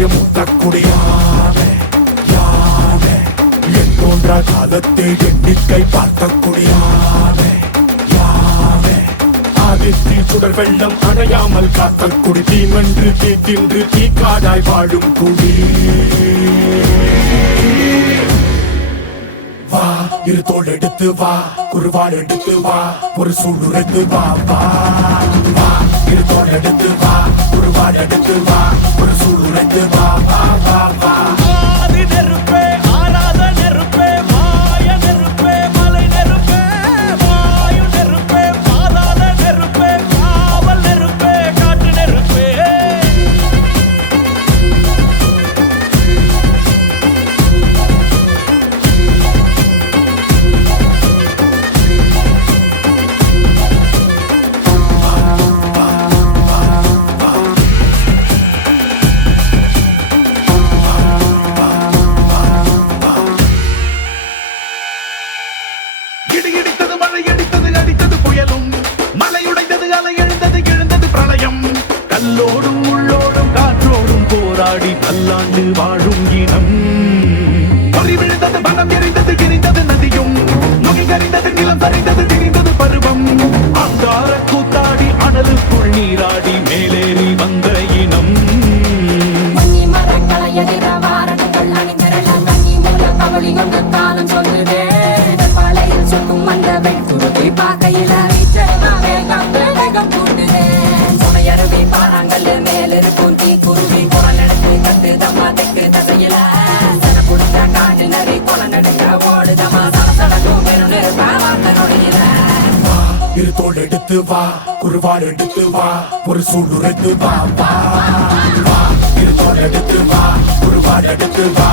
இதயம் முத்தக்கூடியானே யானே என் தோன்றா காலத்தை எண்ணிக்கை பார்க்கக்கூடியானே யானே ஆதித்தி சுடர் வெள்ளம் அணையாமல் காத்தல் குடி தீமென்று தீ தின்று தீக்காடாய் வாழும் குடி வா இரு தோள் எடுத்து வா குருவாள் எடுத்து வா ஒரு சூளுரைத்து வா வா வா இரு தோள் எடுத்து வா குருவாள் எடுத்து வா ஒரு சூளுரைத்து வா வா வா வா ஆதி நெருப்பே ஆராத நெருப்பே மாய நெருப்பே மலை நெருப்பே வாயு நெருப்பே பாதாள நெருப்பே காவல் நெருப்பே காட்டு நெருப்பே இடித்தது மழை அடித்தது அடித்தது புயலும் மலையுடைந்தது அலை எழுந்தது எழுந்தது பிரளயம் கல்லோடும் உள்ளோடும் காற்றோடும் போராடி பல்லாண்டு வாழும் இனம் பொறி விழுந்தது பணம் எரிந்தது எரிந்தது நதியும் நுகி கரிந்தது நிலம் சரிந்தது திரிந்தது பருவம் அங்கார கூத்தாடி அனலுக்குள் நீராடி மேலேறி வந்த இனம் காலம் சொல்லுதே பழையில் சொக்கும் அந்த வெண்குருவை பார்க்கையில வேகம் கூட்டுதே சுமையருவி பாறாங்கல் மேலிருக்கும் தீ குருவி குரல் எடுத்து கத்து தம்மா தெக்கு தசையில சன புடிச்ச காட்டு நரி கொலை நடுங்க ஓடுதமா சடசடக்கும் பெருநு பாவார்த்த நொடியில இரு தோள் எடுத்து வா குருவாள் எடுத்து வா ஒரு சூளுரைத்து வா வா வா இரு தோள் எடுத்து வா குருவாள் எடுத்து வா